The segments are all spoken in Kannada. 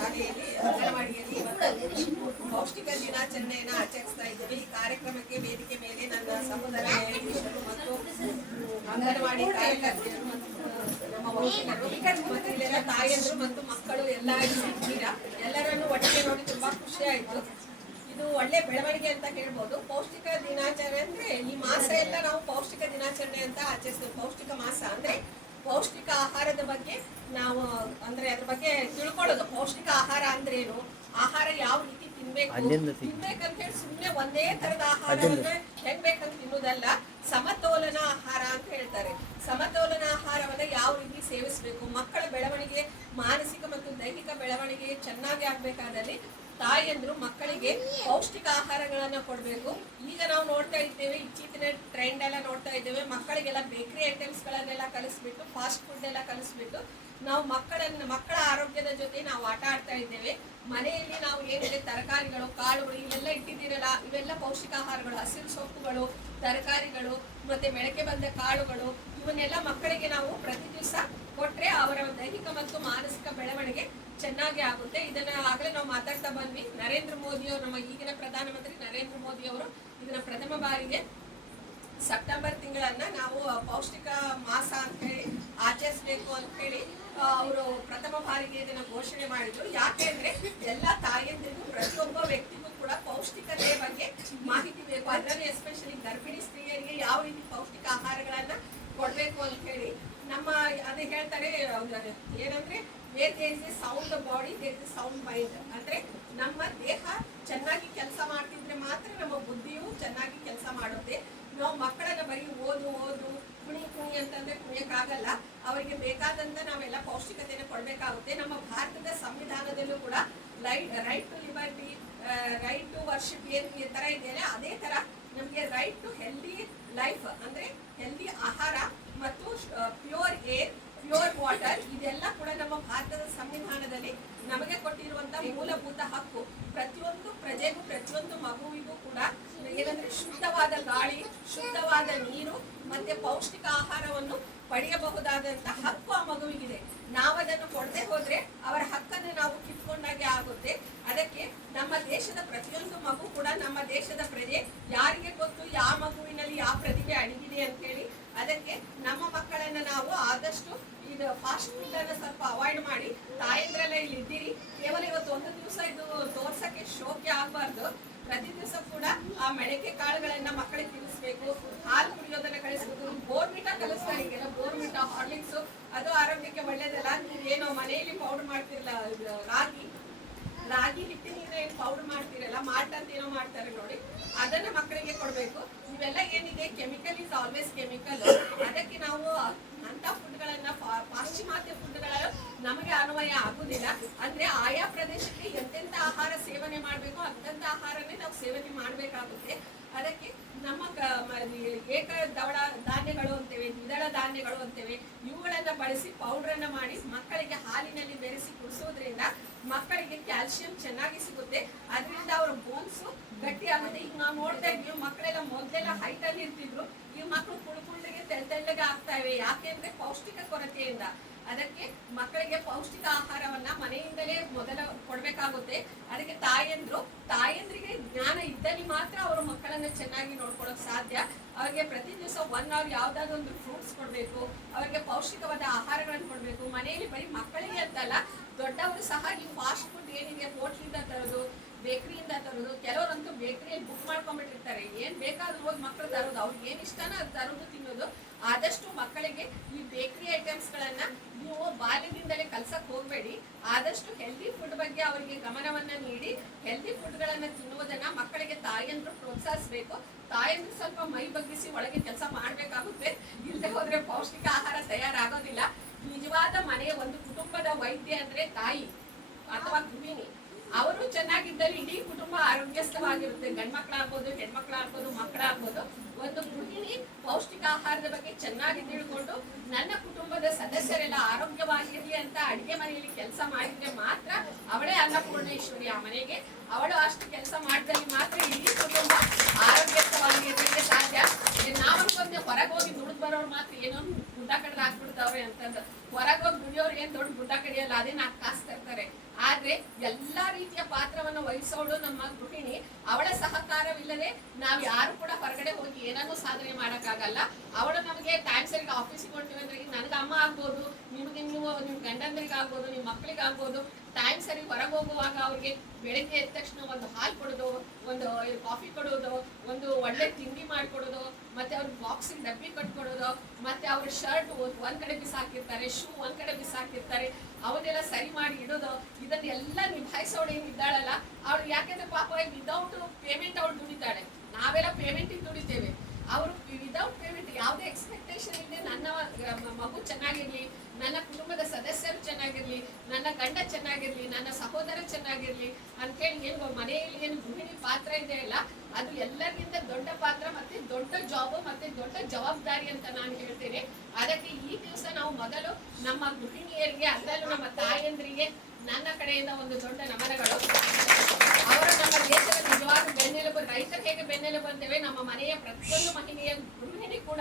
ಶಾಲೆಯಲ್ಲಿ ಅಂಗನವಾಡಿಯಲ್ಲಿ ಇವತ್ತು ಪೌಷ್ಟಿಕ ದಿನಾಚರಣೆಯನ್ನು ಆಚರಿಸ್ತಾ ಇದ್ದೇವೆ. ಈ ಕಾರ್ಯಕ್ರಮಕ್ಕೆ ವೇದಿಕೆ ಮೇಲೆ ನನ್ನ ಸಹೋದರ ನ್ಯಾಯಾಧೀಶರು ಮತ್ತು ಅಂಗನವಾಡಿ ಕಾರ್ಯಕರ್ತರು ಮತ್ತು ನಮ್ಮ ವಕೀಲರು ಮತ್ತು ಇಲ್ಲೆಲ್ಲ ತಾಯಂದ್ರು ಮತ್ತು ಮಕ್ಕಳು ಎಲ್ಲ ಇದ್ದೀರಾ. ಎಲ್ಲರನ್ನು ಒಟ್ಟಿಗೆ ನೋಡಿ ತುಂಬಾ ಖುಷಿ ಆಯಿತು. ಇದು ಒಳ್ಳೆ ಬೆಳವಣಿಗೆ ಅಂತ ಹೇಳ್ಬೋದು. ಪೌಷ್ಟಿಕ ದಿನಾಚರಣೆ ಅಂದ್ರೆ ಈ ಮಾಸ ಎಲ್ಲ ನಾವು ಪೌಷ್ಟಿಕ ದಿನಾಚರಣೆ ಅಂತ ಆಚರಿಸ್ತೇವೆ. ಪೌಷ್ಟಿಕ ಮಾಸ ಅಂದ್ರೆ ಪೌಷ್ಟಿಕ ಆಹಾರದ ಬಗ್ಗೆ ನಾವು ಅಂದ್ರೆ ಅದ್ರ ಬಗ್ಗೆ ತಿಳ್ಕೊಳ್ಳೋದು. ಪೌಷ್ಟಿಕ ಆಹಾರ ಅಂದ್ರೆ ಏನು, ಆಹಾರ ಯಾವ ರೀತಿ ತಿನ್ಬೇಕಂತ ಹೇಳಿ ಸುಮ್ಮನೆ ಒಂದೇ ತರದ ಆಹಾರವನ್ನ ಹೆಂಗ್ ಬೇಕಂತ ತಿನ್ನೋದಲ್ಲ. ಸಮತೋಲನ ಆಹಾರ ಅಂತ ಹೇಳ್ತಾರೆ. ಸಮತೋಲನ ಆಹಾರವನ್ನ ಯಾವ ರೀತಿ ಸೇವಿಸಬೇಕು, ಮಕ್ಕಳ ಬೆಳವಣಿಗೆ ಮಾನಸಿಕ ಮತ್ತು ದೈಹಿಕ ಬೆಳವಣಿಗೆ ಚೆನ್ನಾಗಿ ಆಗ್ಬೇಕಾದಲ್ಲಿ ತಾಯಿಯಂದ್ರು ಮಕ್ಕಳಿಗೆ ಪೌಷ್ಟಿಕ ಆಹಾರಗಳನ್ನ ಕೊಡಬೇಕು. ಈಗ ನಾವು ನೋಡ್ತಾ ಇದ್ದೇವೆ, ಇತ್ತೀಚಿನ ಟ್ರೆಂಡ್ ಎಲ್ಲ ನೋಡ್ತಾ ಇದ್ದೇವೆ, ಮಕ್ಕಳಿಗೆಲ್ಲ ಬೇಕರಿ ಐಟಮ್ಸ್ ಗಳನ್ನೆಲ್ಲ ಕಲಿಸ್ಬಿಟ್ಟು ಫಾಸ್ಟ್ ಫುಡ್ ಎಲ್ಲ ಕಲಿಸ್ಬಿಟ್ಟು ನಾವು ಮಕ್ಕಳ ಆರೋಗ್ಯದ ಜೊತೆ ನಾವು ಆಟ ಆಡ್ತಾ ಇದ್ದೇವೆ. ಮನೆಯಲ್ಲಿ ನಾವು ಏನಿದೆ ತರಕಾರಿಗಳು, ಕಾಳುಗಳು ಇವೆಲ್ಲ ಇಟ್ಟಿದ್ದೀರಲ್ಲ, ಇವೆಲ್ಲ ಪೌಷ್ಟಿಕ ಆಹಾರಗಳು. ಹಸಿರು ಸೊಪ್ಪುಗಳು, ತರಕಾರಿಗಳು ಮತ್ತೆ ಬೆಳಗ್ಗೆ ಬಂದ ಕಾಳುಗಳು ಇವನ್ನೆಲ್ಲ ಮಕ್ಕಳಿಗೆ ನಾವು ಪ್ರತಿ ದಿವಸ ಕೊಟ್ರೆ ಅವರ ದೈಹಿಕ ಮತ್ತು ಮಾನಸಿಕ ಬೆಳವಣಿಗೆ ಚೆನ್ನಾಗಿ ಆಗುತ್ತೆ. ಇದನ್ನ ಆಗಲೇ ನಾವು ಮಾತಾಡ್ತಾ ಬಂದ್ವಿ. ನರೇಂದ್ರ ಮೋದಿ ಅವರು, ನಮ್ಮ ಈಗಿನ ಪ್ರಧಾನಮಂತ್ರಿ ನರೇಂದ್ರ ಮೋದಿ ಅವರು ಇದನ್ನ ಪ್ರಥಮ ಬಾರಿಗೆ ಸೆಪ್ಟೆಂಬರ್ ತಿಂಗಳನ್ನ ನಾವು ಪೌಷ್ಟಿಕ ಮಾಸ ಅಂತ ಹೇಳಿ ಆಚರಿಸಬೇಕು ಅಂತ ಹೇಳಿ ಅವರು ಪ್ರಥಮ ಬಾರಿಗೆ ಇದನ್ನ ಘೋಷಣೆ ಮಾಡಿದ್ರು. ಯಾಕೆಂದ್ರೆ ಎಲ್ಲ ತಾಯಂದಿರಿಗೂ ಪ್ರತಿಯೊಬ್ಬ ವ್ಯಕ್ತಿಗೂ ಕೂಡ ಪೌಷ್ಟಿಕತೆಯ ಬಗ್ಗೆ ಮಾಹಿತಿ ಬೇಕು. ಅದರಲ್ಲಿ ಎಸ್ಪೆಷಲಿ ಗರ್ಭಿಣಿ ಸ್ತ್ರೀಯರಿಗೆ ಯಾವ ರೀತಿ ಪೌಷ್ಟಿಕ ಆಹಾರಗಳನ್ನ ಕೊಡ್ಬೇಕು ಅಂತ ಹೇಳಿ ನಮ್ಮ ಅದೇ ಹೇಳ್ತಾರೆ ಏನಂದ್ರೆ where there is a sound body there is a sound mind. ಅಂದ್ರೆ ನಮ್ಮ ದೇಹ ಚೆನ್ನಾಗಿ ಕೆಲಸ ಮಾಡ್ತಿದ್ರೆ ಮಾತ್ರ ನಮ್ಮ ಬುದ್ಧಿಯು ಚೆನ್ನಾಗಿ ಕೆಲಸ ಮಾಡುತ್ತೆ. ನಾವು ಮಕ್ಕಳನ್ನ ಬರೀ ಓದು ಕುಣಿ ಅಂತಂದ್ರೆ ಕುಣಿಯಕ್ಕಾಗಲ್ಲ. ಅವರಿಗೆ ಬೇಕಾದಂತ ನಾವೆಲ್ಲ ಪೌಷ್ಟಿಕತೆಯನ್ನು ಕೊಡ್ಬೇಕಾಗುತ್ತೆ. ನಮ್ಮ ಭಾರತದ ಸಂವಿಧಾನದಲ್ಲೂ ಕೂಡ right to liberty, right to worship ಏನು ಈ ತರ ಇದೆಯಲ್ಲ, ಅದೇ ತರ ನಮಗೆ ರೈಟ್ ಟು ಹೆಲ್ದಿ ಲೈಫ್ ಅಂದ್ರೆ ಹೆಲ್ದಿ ಆಹಾರ ಮತ್ತು ಪ್ಯೂರ್ ಏರ್, ಪ್ಯೂರ್ ವಾಟರ್ ಇದೆಲ್ಲ ಕೂಡ ನಮ್ಮ ಭಾರತದ ಸಂವಿಧಾನದಲ್ಲಿ ನಮಗೆ ಕೊಟ್ಟಿರುವಂತಹ ಮೂಲಭೂತ ಹಕ್ಕು. ಪ್ರತಿಯೊಂದು ಪ್ರಜೆಗೂ ಪ್ರತಿಯೊಂದು ಮಗುವಿಗೂ ಕೂಡ ಏನಂದ್ರೆ ಶುದ್ಧವಾದ ಗಾಳಿ, ಶುದ್ಧವಾದ ನೀರು ಮತ್ತೆ ಪೌಷ್ಟಿಕ ಆಹಾರವನ್ನು ಪಡೆಯಬಹುದಾದಂತಹ ಹಕ್ಕು ಆ ಮಗುವಿಗಿದೆ. ನಾವದನ್ನು ಕೊಡದೆ ಹೋದ್ರೆ ಅವರ ಹಕ್ಕನ್ನು ನಾವು ಕಿತ್ಕೊಂಡಾಗೆ ಆಗುತ್ತೆ. ಅದಕ್ಕೆ ನಮ್ಮ ದೇಶದ ಪ್ರತಿಯೊಂದು ಮಗು ಕೂಡ ನಮ್ಮ ದೇಶದ ಪ್ರಜೆ. ಯಾರಿಗೆ ಗೊತ್ತು ಯಾವ ಮಗುವಿನಲ್ಲಿ ಯಾವ ಪ್ರತಿಭೆ ಅಡಗಿದೆ ಅಂತ ಹೇಳಿ. ಅದಕ್ಕೆ ನಮ್ಮ ಮಕ್ಕಳನ್ನ ನಾವು ಆದಷ್ಟು ಇದು ಫಾಸ್ಟ್ ಫುಡ್ ಅನ್ನ ಸ್ವಲ್ಪ ಅವಾಯ್ಡ್ ಮಾಡಿ, ತಾಯಂದ್ರೆಲ್ಲ ಇಲ್ಲಿ ಇದ್ದೀರಿ, ಕೇವಲ ಇವತ್ತು ಒಂದು ದಿವಸ ಇದು ತೋರ್ಸಕ್ಕೆ ಶೋಕ್ಯ ಆಗ್ಬಾರ್ದು. ಪ್ರತಿ ದಿವಸ ಕೂಡ ಆ ಮಡಕೆ ಕಾಳುಗಳನ್ನ ಮಕ್ಕಳಿಗೆ ತಿನ್ನಿಸ್ಬೇಕು, ಹಾಲು ಕುಡಿಯೋದನ್ನ ಕಳಿಸ್ಬೇಕು. ಬೋರ್ಮಿಟಾ ಕಲಿಸ್ತಾರೆ ಈಗೆಲ್ಲ, ಬೋರ್ಮಿಟಾ, ಹಾರ್ಲಿಕ್ಸ್ ಅದು ಆರೋಗ್ಯಕ್ಕೆ ಒಳ್ಳೇದಲ್ಲ. ನೀವೇನೋ ಮನೆಯಲ್ಲಿ ಪೌಡರ್ ಮಾಡ್ತಿರಲ್ಲ, ರಾಗಿ ಹಿಟ್ಟಿನ ಏನು ಪೌಡರ್ ಮಾಡ್ತಿರಲ್ಲ, ಮಾಲ್ಟ್ ಅಂತ ಏನೋ ಮಾಡ್ತಾರೆ ನೋಡಿ, ಅದನ್ನ ಮಕ್ಕಳಿಗೆ ಕೊಡ್ಬೇಕು. ಇವೆಲ್ಲ ಏನಿದೆ ಕೆಮಿಕಲ್ ಇಸ್ ಆಲ್ವೇಸ್ ಕೆಮಿಕಲ್. ಅದಕ್ಕೆ ನಾವು ಅಂತ ಫುಡ್ಗಳನ್ನ ಪಾಶ್ಚಿಮಾತ್ಯ ಫುಡ್ಗಳ ನಮಗೆ ಅನ್ವಯ ಆಗುದಿಲ್ಲ. ಅಂದ್ರೆ ಆಯಾ ಪ್ರದೇಶಕ್ಕೆ ಎಂತೆಂತ ಆಹಾರ ಸೇವನೆ ಮಾಡ್ಬೇಕು ಅಂತಂತ ಆಹಾರನೇ ನಾವು ಸೇವನೆ ಮಾಡ್ಬೇಕಾಗುತ್ತೆ. ಅದಕ್ಕೆ ನಮ್ಮ ಏಕ ದವಳ ಧಾನ್ಯಗಳು ಅಂತೇವೆ, ದ್ವಿದಳ ಧಾನ್ಯಗಳು ಅಂತೇವೆ, ಇವುಗಳನ್ನ ಬಳಸಿ ಪೌಡರ್ ಮಾಡಿ ಮಕ್ಕಳಿಗೆ ಹಾಲಿನಲ್ಲಿ ಬೆರೆಸಿ ಕುಡಿಸೋದ್ರಿಂದ ಮಕ್ಕಳಿಗೆ ಕ್ಯಾಲ್ಸಿಯಂ ಚೆನ್ನಾಗಿ ಸಿಗುತ್ತೆ. ಅದರಿಂದ ಅವರ ಬೋನ್ಸ್ ಗಟ್ಟಿ ಆಗುತ್ತೆ. ಈಗ ನಾವು ನೋಡ್ತಾ ಇದ್ವಿ, ಮಕ್ಕಳೆಲ್ಲ ಮೊದಲೆಲ್ಲ ಹೈಟ್ ಅಲ್ಲಿ ಇರ್ತಿದ್ರು, ಈ ಮಕ್ಕಳು ಕುಳ್ಳಿಗೆ ತೆಳ್ಳಗೆ ಆಗ್ತಾ ಇವೆ. ಯಾಕೆಂದ್ರೆ ಪೌಷ್ಟಿಕ ಕೊರತೆಯಿಂದ. ಅದಕ್ಕೆ ಮಕ್ಕಳಿಗೆ ಪೌಷ್ಟಿಕ ಆಹಾರವನ್ನ ಮನೆಯಿಂದಲೇ ಮೊದಲ ಕೊಡ್ಬೇಕಾಗುತ್ತೆ. ಅದಕ್ಕೆ ತಾಯಂದ್ರಿಗೆ ಜ್ಞಾನ ಇದ್ದಲ್ಲಿ ಮಾತ್ರ ಅವರು ಮಕ್ಕಳನ್ನ ಚೆನ್ನಾಗಿ ನೋಡ್ಕೊಳ್ಳೋಕೆ ಸಾಧ್ಯ. ಅವ್ರಿಗೆ ಪ್ರತಿ ದಿವಸ 1 hour ಯಾವ್ದಾದ್ರು ಒಂದು ಫ್ರೂಟ್ಸ್ ಕೊಡ್ಬೇಕು, ಅವ್ರಿಗೆ ಪೌಷ್ಟಿಕವಾದ ಆಹಾರಗಳನ್ನು ಕೊಡ್ಬೇಕು. ಮನೆಯಲ್ಲಿ ಬರೀ ಮಕ್ಕಳಿಗೆ ಅಂತಲ್ಲ, ದೊಡ್ಡವರು ಸಹ ಈ ಫಾಸ್ಟ್ ಫುಡ್ ಏನಿದೆ ಹೋಟ್ಲಿಂದ ತರೋದು, ಬೇಕರಿಯಿಂದ ತರೋದು. ಕೆಲವರಂತೂ ಬೇಕರಿಯಲ್ಲಿ ಬುಕ್ ಮಾಡ್ಕೊಂಡ್ಬಿಟ್ಟಿರ್ತಾರೆ, ಏನ್ ಬೇಕಾದ್ರೂ ಹೋಗಿ ಮಕ್ಕಳು ತರೋದು, ಅವ್ರಿಗೆ ಏನ್ ಇಷ್ಟನೋ ಅದು ತರೋದು ತಿನ್ನೋದು. ಆದಷ್ಟು ಮಕ್ಕಳಿಗೆ ಈ ಬೇಕರಿ ಐಟಮ್ಸ್ ಗಳನ್ನ ನೀವು ಬಾಲ್ಯದಿಂದಲೇ ಕಲ್ಸಕ್ ಹೋಗ್ಬೇಡಿ. ಆದಷ್ಟು ಹೆಲ್ದಿ ಫುಡ್ ಬಗ್ಗೆ ಅವರಿಗೆ ಗಮನವನ್ನ ನೀಡಿ ಹೆಲ್ದಿ ಫುಡ್ ಗಳನ್ನ ತಿನ್ನುವುದನ್ನ ಮಕ್ಕಳಿಗೆ ತಾಯಂದ್ರು ಪ್ರೋತ್ಸಾಹಿಸಬೇಕು. ತಾಯಂದ್ರು ಸ್ವಲ್ಪ ಮೈ ಬಗ್ಗಿಸಿ ಒಳಗೆ ಕೆಲಸ ಮಾಡ್ಬೇಕಾಗುತ್ತೆ. ಇಲ್ಲದೆ ಹೋದ್ರೆ ಪೌಷ್ಟಿಕ ಆಹಾರ ತಯಾರಾಗೋದಿಲ್ಲ. ನಿಜವಾದ ಮನೆಯ ಒಂದು ಕುಟುಂಬದ ವೈದ್ಯ ಅಂದ್ರೆ ತಾಯಿ ಅಥವಾ ಗೃಹಿಣಿ. ಅವರು ಚೆನ್ನಾಗಿದ್ದಲ್ಲಿ ಇಡೀ ಕುಟುಂಬ ಆರೋಗ್ಯಸ್ಥವಾಗಿರುತ್ತೆ. ಗಂಡ್ಮಕ್ಳಾಗ್ಬೋದು, ಹೆಣ್ಮಕ್ಳಾಗ್ಬೋದು, ಮಕ್ಕಳಾಗ್ಬೋದು. ಒಂದು ಗೃಹಿಣಿ ಪೌಷ್ಟಿಕ ಆಹಾರದ ಬಗ್ಗೆ ಚೆನ್ನಾಗಿ ತಿಳ್ಕೊಂಡು ನನ್ನ ಕುಟುಂಬದ ಸದಸ್ಯರೆಲ್ಲ ಆರೋಗ್ಯವಾಗಿರ್ಲಿ ಅಂತ ಅಡಿಗೆ ಮನೆಯಲ್ಲಿ ಕೆಲಸ ಮಾಡಿದ್ರೆ ಮಾತ್ರ ಅವಳೇ ಅನ್ನಪೂರ್ಣೇಶ್ವರಿ ಆ ಮನೆಗೆ. ಅವಳು ಅಷ್ಟು ಕೆಲಸ ಮಾಡಿದಲ್ಲಿ ಮಾತ್ರ ಇಡೀ ಕುಟುಂಬ ಆರೋಗ್ಯಸ್ಥವಾಗಿರ್ಲಿಕ್ಕೆ ಸಾಧ್ಯ. ನಾವು ಅನ್ಕೊಂಡೆ ಹೊರಗೆ ಹೋಗಿ ದುಡಿದು ಬರೋರು ಮಾತ್ರ ಏನೋ ಗುಡ್ಡ ಕಡ್ದು ಹಾಕ್ಬಿಡ್ತಾವ್ರೆ ಅಂತಂದು. ಹೊರಗೆ ಹೋಗಿ ದುಡಿಯೋರು ಏನ್ ದೊಡ್ಡ ಗುಡ್ಡ ಕಡಿಯಲ್ಲ, ಅದೇ 4 ಕಾಸು ತರ್ತಾರೆ. ಆದ್ರೆ ಸಹಕಾರವನ್ನು ವಹಿಸೋಳು ನಮ್ಮ ಗೃಹಿಣಿ. ಅವಳ ಸಹಕಾರವಿಲ್ಲದೆ ನಾವು ಯಾರು ಕೂಡ ಹೊರಗಡೆ ಹೋಗಿ ಏನನ್ನೂ ಸಾಧನೆ ಮಾಡೋಕ್ಕಾಗಲ್ಲ. ಅವಳು ನಮಗೆ ಟೈಮ್ ಸರಿಗೆ ಆಫೀಸಿಗೆ ಹೊಂಟಿವಿ ಅಂದ್ರೆ ನನಗೆ ಅಮ್ಮ ಆಗ್ಬೋದು, ನಿಮಗೆ ನಿಮ್ಮ ಗಂಡಂದ್ರಿಗೆ ಆಗ್ಬೋದು, ನಿಮ್ಮ ಮಕ್ಕಳಿಗೆ ಆಗ್ಬೋದು, ಟೈಮ್ ಸರಿ ಹೊರಗೆ ಹೋಗುವಾಗ ಅವ್ರಿಗೆ ಬೆಳಗ್ಗೆ ಎದ್ದ ತಕ್ಷಣ ಒಂದು ಹಾಲು ಕೊಡೋದು, ಒಂದು ಕಾಫಿ ಕೊಡೋದು, ಒಂದು ಒಳ್ಳೆ ತಿಂಡಿ ಮಾಡಿಕೊಡೋದು, ಮತ್ತೆ ಅವ್ರಿಗೆ ಬಾಕ್ಸಿಗೆ ಡಬ್ಬಿ ಕಟ್ಕೊಡೋದು, ಮತ್ತೆ ಅವ್ರ ಶರ್ಟ್ ಒಂದ್ ಕಡೆ ಬಿಸಾಕಿರ್ತಾರೆ, ಶೂ ಒಂದ್ ಕಡೆ ಬಿಸಾಕಿರ್ತಾರೆ, ಅವನ್ನೆಲ್ಲ ಸರಿ ಮಾಡಿ ಇಡೋದು, ಇದನ್ನೆಲ್ಲ ನಿಭಾಯಿಸೋಳು ಏನಿದ್ದಾಳಲ್ಲ ಅವಳು. ಯಾಕೆಂದ್ರೆ ಪಾಪ ವಿದೌಟ್ ಪೇಮೆಂಟ್ ಅವಳು ದುಡಿತಾಳೆ, ನಾವೆಲ್ಲ ಪೇಮೆಂಟಿಗೆ ದುಡಿತೇವೆ. ಅವರು ವಿದೌಟ್ ಪೇಮೆಂಟ್ ಯಾವುದೇ ಎಕ್ಸ್ಪೆಕ್ಟೇಷನ್ ಇಲ್ಲದೆ ನನ್ನ ಮಗು ಚೆನ್ನಾಗಿರ್ಲಿ, ನನ್ನ ಕುಟುಂಬದ ಸದಸ್ಯರು ಚೆನ್ನಾಗಿರ್ಲಿ, ನನ್ನ ಗಂಡ ಚೆನ್ನಾಗಿರ್ಲಿ, ನನ್ನ ಸಹೋದರ ಚೆನ್ನಾಗಿರ್ಲಿ ಅಂತೇಳಿ ಏನು ಮನೆಯಲ್ಲಿ ಏನು ಗೃಹಿಣಿ ಪಾತ್ರ ಇದೆ ಅಲ್ಲ, ಅದು ಎಲ್ಲರಿಗಿಂತ ದೊಡ್ಡ ಪಾತ್ರ, ಮತ್ತೆ ದೊಡ್ಡ ಜಾಬ್, ಮತ್ತೆ ದೊಡ್ಡ ಜವಾಬ್ದಾರಿ ಅಂತ ನಾನು ಹೇಳ್ತೇನೆ. ಅದಕ್ಕೆ ಈ ದಿವಸ ನಾವು ಮೊದಲು ನಮ್ಮ ಗೃಹಿಣಿಯರಿಗೆ, ಅದರಲ್ಲೂ ನಮ್ಮ ತಾಯಂದ್ರಿಗೆ ನನ್ನ ಕಡೆಯಿಂದ ಒಂದು ದೊಡ್ಡ ನಮನಗಳು. ಅವರು ನಮ್ಮ ದೇಶದ ನಿಜವಾದ ಬೆನ್ನೆಲುಬು. ರೈತರು ಹೇಗೆ ಬೆನ್ನೆಲುಬು ಅಂತೇವೆ, ನಮ್ಮ ಮನೆಯ ಪ್ರತಿಯೊಂದು ಮಹಿಳೆಯ ಗೃಹಿಣಿ ಕೂಡ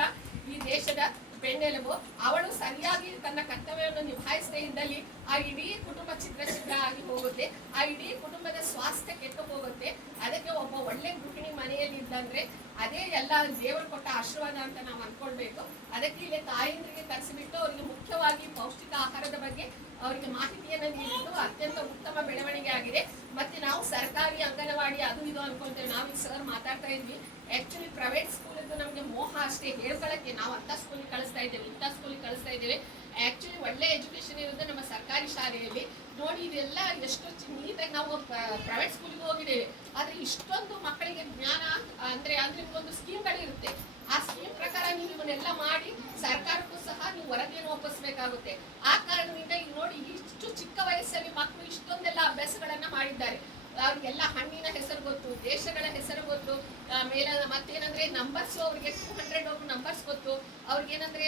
ಈ ದೇಶದ ಬೆನ್ನೆಲುಬು. ಅವಳು ಸರಿಯಾಗಿ ತನ್ನ ಕರ್ತವ್ಯವನ್ನು ನಿಭಾಯಿಸದೇ ಇದ್ದಲ್ಲಿ ಆ ಇಡೀ ಕುಟುಂಬ ಚಿತ್ರ ಆಗಿ ಹೋಗುತ್ತೆ, ಆ ಇಡೀ ಕುಟುಂಬದ ಸ್ವಾಸ್ಥ್ಯ ಕೆಟ್ಟು ಹೋಗುತ್ತೆ. ಅದಕ್ಕೆ ಒಬ್ಬ ಒಳ್ಳೆ ಗೃಹಿಣಿ ಮನೆಯಲ್ಲಿ ಇದ್ದಂದ್ರೆ ಅದೇ ಎಲ್ಲ ದೇವರು ಕೊಟ್ಟ ಆಶೀರ್ವಾದ ಅಂತ ನಾವು ಅನ್ಕೊಳ್ಬೇಕು. ಅದಕ್ಕೆ ಇಲ್ಲಿ ತಾಯಂದ್ರಿಗೆ ಕರೆಸಿಬಿಟ್ಟು ಅವರಿಗೆ ಮುಖ್ಯವಾಗಿ ಪೌಷ್ಟಿಕ ಆಹಾರದ ಬಗ್ಗೆ ಅವರಿಗೆ ಮಾಹಿತಿಯನ್ನು ನೀಡಿದ್ದು ಅತ್ಯಂತ ಉತ್ತಮ ಬೆಳವಣಿಗೆ ಆಗಿದೆ. ಮತ್ತೆ ನಾವು ಸರ್ಕಾರಿ ಅಂಗನವಾಡಿ ಅದು ಇದು ಅನ್ಕೊಂತೇವೆ. ನಾವು ಈಗ ಸರ್ ಮಾತಾಡ್ತಾ ಇದ್ವಿ, ಆಕ್ಚುಲಿ ಪ್ರೈವೇಟ್ ಸ್ಕೂಲಿದ್ದು ನಮಗೆ ಮೋಹ ಅಷ್ಟೇ ಹೇಳ್ಕೊಳಕ್ಕೆ. ನಾವು ಅಂತ ಸ್ಕೂಲಿಗೆ ಕಳಿಸ್ತಾ ಇದ್ದೇವೆ, ಇಂಥ ಸ್ಕೂಲಿಗೆ ಕಳಿಸ್ತಾ ಇದ್ದೇವೆ. ಆಕ್ಚುಲಿ ಒಳ್ಳೆ ಎಜುಕೇಶನ್ ಇರುತ್ತೆ ನಮ್ಮ ಸರ್ಕಾರಿ ಶಾಲೆಯಲ್ಲಿ. ನೋಡಿ ಇದೆಲ್ಲ ಎಷ್ಟು ನೀಟಾಗಿ ನಾವು ಪ್ರೈವೇಟ್ ಸ್ಕೂಲಿಗೆ ಹೋಗಿದ್ದೇವೆ, ಆದ್ರೆ ಇಷ್ಟೊಂದು ಮಕ್ಕಳಿಗೆ ಜ್ಞಾನ ಅಂದ್ರೆ ಒಂದು ಸ್ಕೀಮ್ಗಳಿರುತ್ತೆ. ಆ ಸ್ಕೀಮ್ ಪ್ರಕಾರ ನೀವು ಇವನ್ನೆಲ್ಲ ಮಾಡಿ ಸರ್ಕಾರಕ್ಕೂ ಸಹ ನೀವು ವರದಿಯನ್ನು ಒಪ್ಪಿಸಬೇಕಾಗುತ್ತೆ. ಆ ಕಾರಣದಿಂದ ಈಗ ನೋಡಿ ಇಷ್ಟು ಚಿಕ್ಕ ವಯಸ್ಸಲ್ಲಿ ಮಕ್ಕಳು ಇಷ್ಟೊಂದೆಲ್ಲ ಅಭ್ಯಾಸಗಳನ್ನ ಮಾಡಿದ್ದಾರೆ. ಅವ್ರಿಗೆಲ್ಲ ಹಣ್ಣಿನ ಹೆಸರು ಗೊತ್ತು, ದೇಶಗಳ ಹೆಸರು ಗೊತ್ತು, ಮೇಲೆ ಮತ್ತೇನಂದ್ರೆ ನಂಬರ್ಸ್, ಅವ್ರಿಗೆ 200 ನಂಬರ್ಸ್ ಗೊತ್ತು, ಅವ್ರಿಗೇನಂದ್ರೆ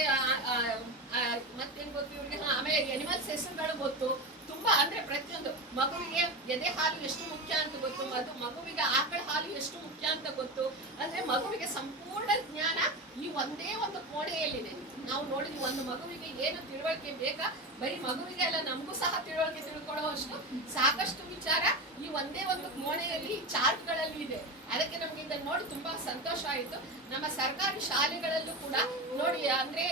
ಮತ್ತೇನ್ ಗೊತ್ತು ಇವ್ರಿಗೆ, ಆಮೇಲೆ ಎನಿಮಲ್ಸ್ ಹೆಸರುಗಳು ಗೊತ್ತು. ತುಂಬಾ ಅಂದ್ರೆ ಪ್ರತಿಯೊಂದು ಮಗುವಿಗೆ ಎದೆ ಹಾಲು ಎಷ್ಟು ಮುಖ್ಯ ಅಂತ ಗೊತ್ತು, ಅದು ಮಗುವಿಗೆ ಆಕಳ ಹಾಲು ಎಷ್ಟು ಮುಖ್ಯ ಅಂತ ಗೊತ್ತು. ಅಂದ್ರೆ ಮಗುವಿಗೆ ಸಂಪೂರ್ಣ ಜ್ಞಾನ ಈ ಒಂದೇ ಒಂದು ಕೋಣೆಯಲ್ಲಿದೆ. ನಾವು ನೋಡಿದ್ವಿ ಒಂದು ಮಗುವಿಗೆ ಏನು ತಿಳುವಳಿಕೆ ಬೇಕಾ, ಬರೀ ಮಗುವಿಗೆ ಅಲ್ಲ ನಮಗೂ ಸಹ ತಿಳುವಳಿಕೆ ತಿಳ್ಕೊಳ್ಳುವಷ್ಟು ಸಾಕಷ್ಟು ವಿಚಾರ ಈ ಒಂದೇ ಒಂದು ಕೋಣೆಯಲ್ಲಿ ಚಾರ್ಟ್ಗಳಲ್ಲಿ ಇದೆ. ಅದಕ್ಕೆ ನಮ್ಗೆ ಇದನ್ನು ನೋಡಿ ತುಂಬಾ ಸಂತೋಷ ಆಯಿತು. ನಮ್ಮ ಸರ್ಕಾರಿ ಶಾಲೆಗಳಲ್ಲೂ ಕೂಡ ನೋಡಿ ಅಂದ್ರೆ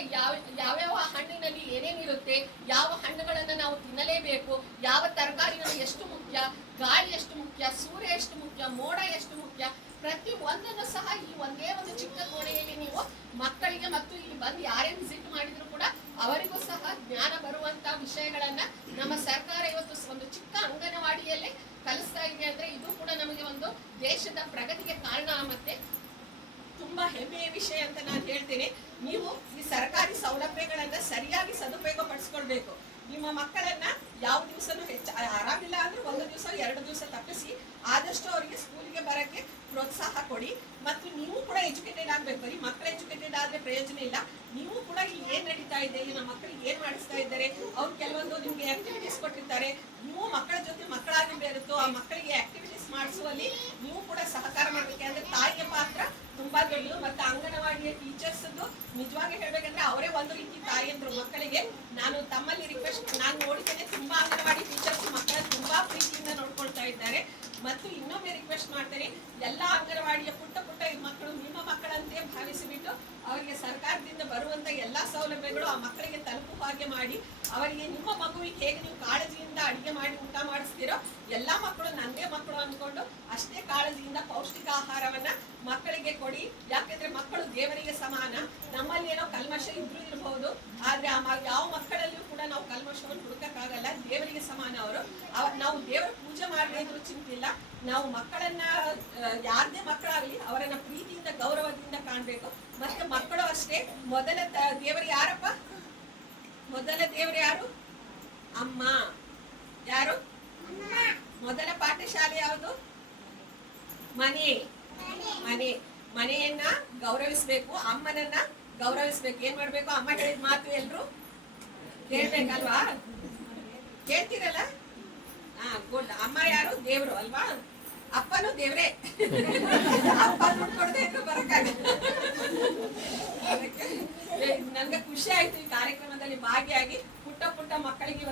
ಯಾವ್ಯಾವ ಹಣ್ಣಿನಲ್ಲಿ ಏನೇನಿರುತ್ತೆ, ಯಾವ ಹಣ್ಣುಗಳನ್ನ ನಾವು ತಿನ್ನಲೇಬೇಕು, ಯಾವ ತರಕಾರಿಗಳು ಎಷ್ಟು ಮುಖ್ಯ, ಗಾಳಿ ಎಷ್ಟು ಮುಖ್ಯ, ಸೂರ್ಯ ಎಷ್ಟು ಮುಖ್ಯ, ಮೋಡ ಎಷ್ಟು ಮುಖ್ಯ, ಪ್ರತಿ ಒಂದನ್ನು ಸಹ ಈ ಒಂದೇ ಒಂದು ಚಿಕ್ಕ ಕೋಣೆಯಲ್ಲಿ ನೀವು ಮಕ್ಕಳಿಗೆ ಮತ್ತು ಇಲ್ಲಿ ಬಂದು ಯಾರೇ ವಿಸಿಟ್ ಮಾಡಿದ್ರು ಕೂಡ ಅವರಿಗೂ ಸಹ ಜ್ಞಾನ ಬರುವಂತ ವಿಷಯಗಳನ್ನ ನಮ್ಮ ಸರ್ಕಾರ ಇವತ್ತು ಒಂದು ಚಿಕ್ಕ ಅಂಗನವಾಡಿಯಲ್ಲೇ ಕಲಿಸ್ತಾ ಇದೆ ಅಂದ್ರೆ ಇದು ಕೂಡ ನಮಗೆ ಒಂದು ದೇಶದ ಪ್ರಗತಿಗೆ ಕಾರಣ, ಮತ್ತೆ ತುಂಬಾ ಹೆಮ್ಮೆಯ ವಿಷಯ ಅಂತ ನಾನು ಹೇಳ್ತೇನೆ. ನೀವು ಈ ಸರ್ಕಾರಿ ಸೌಲಭ್ಯಗಳನ್ನ ಸರಿಯಾಗಿ ಸದುಪಯೋಗ ಪಡಿಸ್ಕೊಳ್ಬೇಕು. ನಿಮ್ಮ ಮಕ್ಕಳನ್ನ ಯಾವ ದಿವಸನೂ ಆರಾಮಿಲ್ಲ ಅಂದ್ರೆ 1 ದಿವಸ 2 ದಿವಸ ತಪ್ಪಿಸಿ ಆದಷ್ಟು ಅವರಿಗೆ ಸ್ಕೂಲಿಗೆ ಬರಕ್ಕೆ ಪ್ರೋತ್ಸಾಹ ಕೊಡಿ. ಮತ್ತು ನೀವು ಕೂಡ ಎಜುಕೇಟೆಡ್ ಆಗ್ಬೇಕು. ಬರೀ ಮಕ್ಕಳು ಎಜುಕೇಟೆಡ್ ಆದ್ರೆ ಪ್ರಯೋಜನ ಇಲ್ಲ. ನೀವು ಕೂಡ ಇಲ್ಲಿ ಏನ್ ನಡೀತಾ ಇದೆ, ಇಲ್ಲಿ ನಮ್ಮ ಮಕ್ಕಳಿಗೆ ಏನ್ ಮಾಡಿಸ್ತಾ ಇದ್ದಾರೆ, ಅವ್ರು ಕೆಲವೊಂದು ನಿಮ್ಗೆ ಆಕ್ಟಿವಿಟೀಸ್ ಕೊಟ್ಟಿರ್ತಾರೆ, ನೀವು ಮಕ್ಕಳ ಜೊತೆ ಮಕ್ಕಳಾಗಿ ಬೇರುತ್ತೋ ಆ ಮಕ್ಕಳಿಗೆ ಆಕ್ಟಿವಿಟೀಸ್ ಮಾಡಿಸುವಲ್ಲಿ ನೀವು ಕೂಡ ಸಹಕಾರ ಮಾಡ್ಬೇಕು. ಅಂದ್ರೆ ತಾಯಿಯ ಪಾತ್ರ ತುಂಬಾ ದೊಡ್ಡದು. ಮತ್ತೆ ಅಂಗನವಾಡಿಯ ಟೀಚರ್ಸ್ ನಿಜವಾಗಿ ಹೇಳ್ಬೇಕಂದ್ರೆ ಅವರೇ ಒಂದು ರೀತಿ ತಾಯಿಯಂದ್ರು ಮಕ್ಕಳಿಗೆ. ನಾನು ತಮ್ಮಲ್ಲಿ ರಿಕ್ವೆಸ್ಟ್, ನಾನು ನೋಡಿದ್ದೇನೆ ತುಂಬಾ ಅಂಗನವಾಡಿ ಟೀಚರ್ಸ್ ಮಕ್ಕಳ ತುಂಬಾ ಪ್ರೀತಿಯಿಂದ ನೋಡ್ಕೊಳ್ತಾ ಇದ್ದಾರೆ. ಮತ್ತು ಇನ್ನೊಮ್ಮೆ ರಿಕ್ವೆಸ್ಟ್ ಮಾಡ್ತೇನೆ, ಎಲ್ಲ ಅಂಗನವಾಡಿಯ ಪುಟ್ಟ ಮಕ್ಕಳು ನಿಮ್ಮ ಮಕ್ಕಳಂತೆ ಭಾವಿಸಿಬಿಟ್ಟು ಅವರಿಗೆ ಸರ್ಕಾರದಿಂದ ಬರುವಂತ ಎಲ್ಲಾ ಸೌಲಭ್ಯಗಳು ಆ ಮಕ್ಕಳಿಗೆ ತಲುಪುವ ಹಾಗೆ ಮಾಡಿ, ಅವರಿಗೆ ನಿಮ್ಮ ಮಗುವಿಗೆ ಹೇಗೆ ನೀವು ಕಾಳಜಿಯಿಂದ ಅಡಿಗೆ ಮಾಡಿ ಊಟ ಮಾಡಿಸ್ತೀರೋ ಎಲ್ಲಾ ಮಕ್ಕಳು ನಂದೇ ಮಕ್ಕಳು ಅಂದ್ಕೊಂಡು ಅಷ್ಟೇ ಕಾಳಜಿಯಿಂದ ಪೌಷ್ಟಿಕ ಆಹಾರವನ್ನ ಮಕ್ಕಳಿಗೆ ಕೊಡಿ. ಯಾಕೆಂದ್ರೆ ಮಕ್ಕಳು ದೇವರಿಗೆ ಸಮಾನ. ನಮ್ಮಲ್ಲಿ ಏನೋ ಕಲ್ಮಶ ಇದ್ರೂ ಇರಬಹುದು, ಆದ್ರೆ ಯಾವ ಮಕ್ಕಳಲ್ಲಿಯೂ ಕೂಡ ನಾವು ಕಲ್ಮಶವನ್ನು ಹುಡುಕಕ್ಕಾಗಲ್ಲ. ದೇವರಿಗೆ ಸಮಾನ ಅವರು. ನಾವು ದೇವರ ಪೂಜೆ ಮಾಡದೇ ಇದ್ರೂ ಚಿಂತಿಲ್ಲ. ನಾವು ಮಕ್ಕಳನ್ನ ಯಾರದೇ ಮಕ್ಕಳಾಗಲಿ ಅವರನ್ನ ಪ್ರೀತಿಯಿಂದ ಗೌರವದಿಂದ ಕಾಣ್ಬೇಕು. ಮತ್ತೆ ಮಕ್ಕಳು ಅಷ್ಟೇ. ಮೊದಲ ದೇವರು ಯಾರಪ್ಪ? ಮೊದಲ ದೇವರು ಯಾರು? ಅಮ್ಮ. ಯಾರು? ಮೊದಲ ಪಾಠಶಾಲೆ ಯಾವುದು? ಮನೆ. ಮನೆಯನ್ನ ಗೌರವಿಸ್ಬೇಕು, ಅಮ್ಮನನ್ನ ಗೌರವಿಸ್ಬೇಕು. ಏನ್ ಮಾಡ್ಬೇಕು? ಅಮ್ಮ ಹೇಳಿದ ಮಾತು ಎಲ್ರು ಕೇಳ್ಬೇಕಲ್ವಾ? ಕೇಳ್ತೀರಲ್ಲ? ಗುಡ್. ಅಮ್ಮ ಯಾರು? ದೇವ್ರು ಅಲ್ವಾ? ಅಪ್ಪನು ದೇವ್ರೆ. ಅಪ್ಪ ನೋಡ್ಕೊಡ್ದೆ ಬರಕ್ಕಾಗಲ್ಲ. ನನ್ಗೆ ಖುಷಿ ಆಯ್ತು ಈ ಕಾರ್ಯಕ್ರಮದಲ್ಲಿ ಭಾಗಿಯಾಗಿ. ಪುಟ್ಟ ಮಕ್ಕಳಿಗೆ